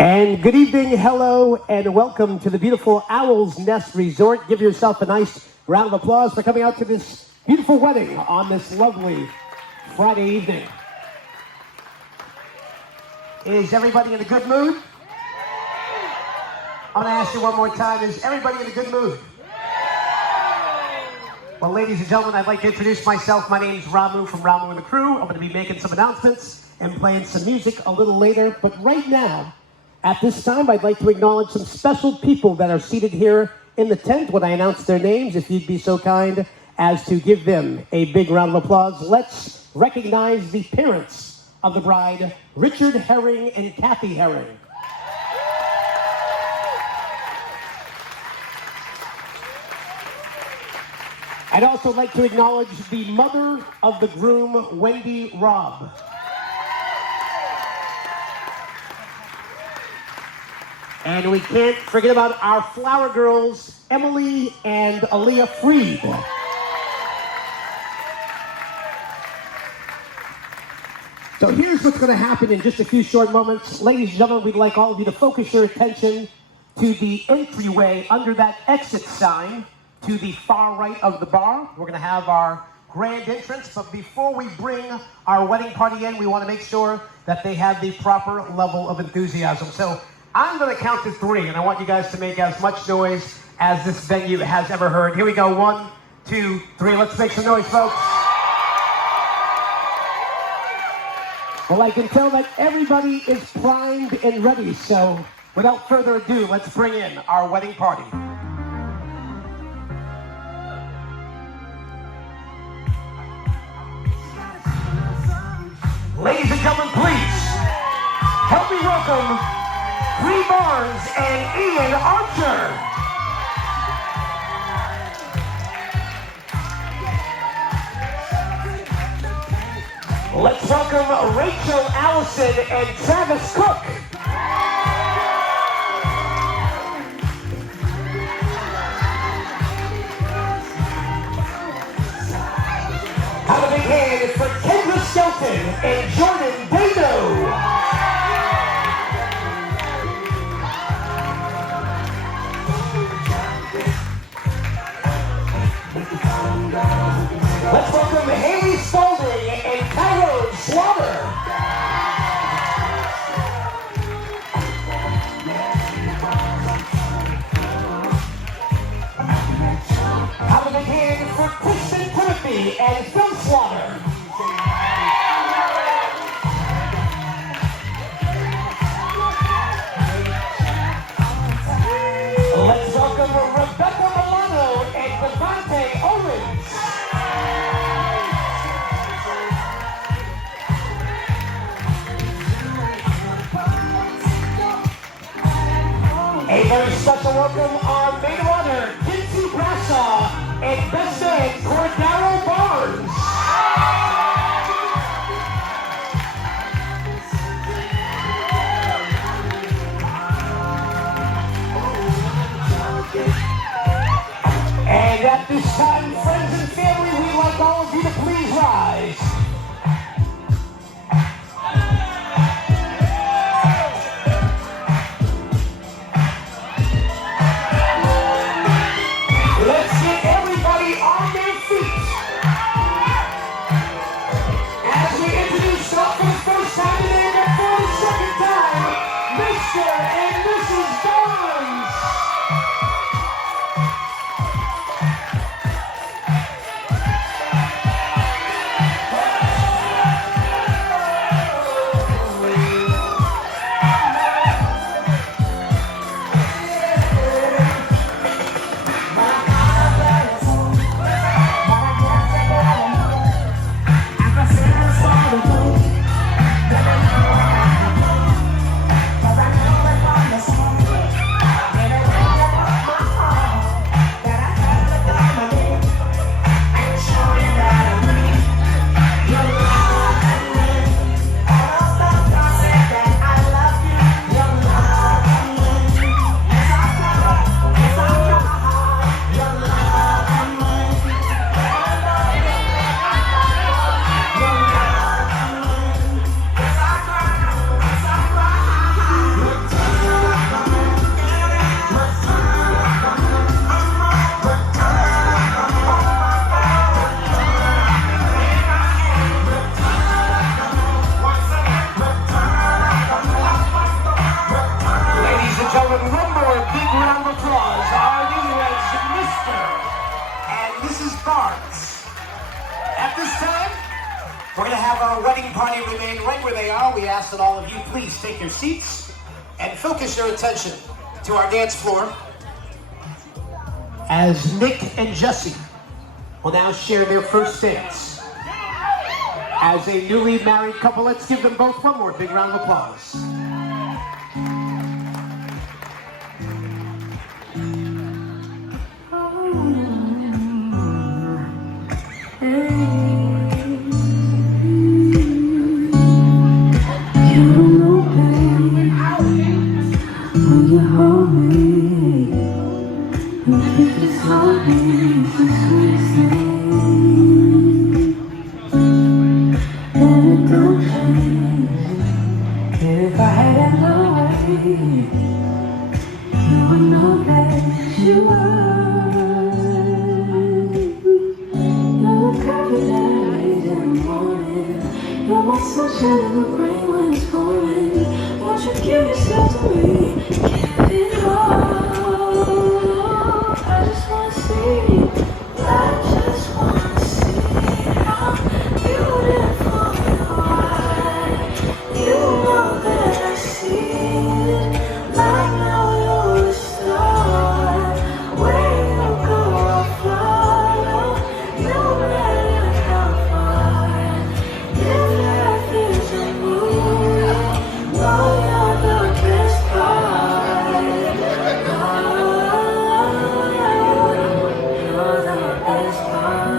And good evening, hello, and welcome to the beautiful Owl's Nest Resort. Give yourself a nice round of applause for coming out to this beautiful wedding on this lovely Friday evening. Is everybody in a good mood? I'm going to ask you one more time, is everybody in a good mood? Well, ladies and gentlemen, I'd like to introduce myself. My name's Ramu from Ramu and the Crew. I'm going to be making some announcements and playing some music a little later. But right now, at this time, I'd like to acknowledge some special people that are seated here in the tent. When I announce their names, if you'd be so kind as to give them a big round of applause. Let's recognize the parents of the bride, Richard Herring and Kathy Herring. I'd also like to acknowledge the mother of the groom, Wendy Robb. And we can't forget about our flower girls, Emily and Aaliyah Freed. So here's what's going to happen in just a few short moments. Ladies and gentlemen, we'd like all of you to focus your attention to the entryway under that exit sign to the far right of the bar. We're going to have our grand entrance, but before we bring our wedding party in, we want to make sure that they have the proper level of enthusiasm. So I'm going to count to 3, and I want you guys to make as much noise as this venue has ever heard. Here we go. 1, 2, 3. Let's make some noise, folks. Well, I can tell that everybody is primed and ready, so without further ado, let's bring in our wedding party. Ladies and gentlemen, please help me welcome Bree Barnes and Ian Archer. Let's welcome Rachel Allison and Travis Cook. Have a big hand for Kendra Skelton and Jordan Dano. Let's welcome Haley Spalding and Tyrone Slaughter. Have a big hand for Kristen Timothy and Phil Slaughter. Let's welcome Rebecca Milano and Devante Owens. A very special welcome on maid of honor, Kinsey Brassaw and best man Cordaro Barnes. And at this time, friends and family, we'd like all of you to please rise. Let's get everybody on their feet as we introduce not for the first time today, but for the second time, Mr. and Mrs. Barnes. We're going to have our wedding party remain right where they are. We ask that all of you please take your seats and focus your attention to our dance floor as Nick and Jesse will now share their first dance. As a newly married couple, let's give them both one more big round of applause. If I had it my way, you would know that you are. You're the coffee that I raise in the morning. You're my sunshine in the rain when it's pouring. Won't you give yourself to me? Give it all. I just wanna see you. I just wanna see how beautiful you are. You know that I see it. Like now you're a star. Where you go, I'll follow. No matter how far. If life is a movie, know you're the best part. You're the best part.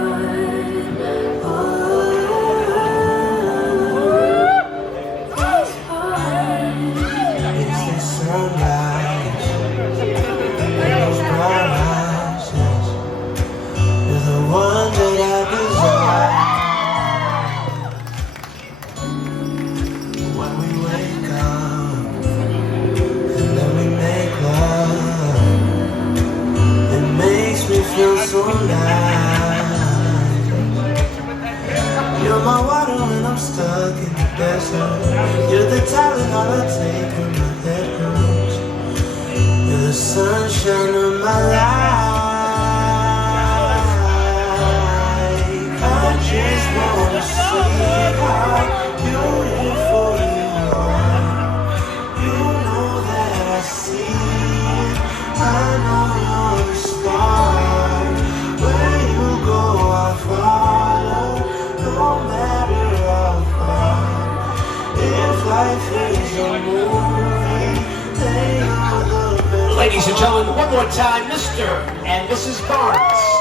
It's the sunrise, those brown eyes, yes. You're the one that I desire. When we wake up and then we make love, it makes me feel so alive. You're my water when I'm stuck in the desert. You're the talent all I take when my head hurts. You're the sunshine of my life. I just wanna see how beautiful you are. You know that I see it. I know you're a star. Where you go, I follow. No matter how far. If life is a movie, they are the best. Ladies and gentlemen, one more time, Mr. and Mrs. Barnes.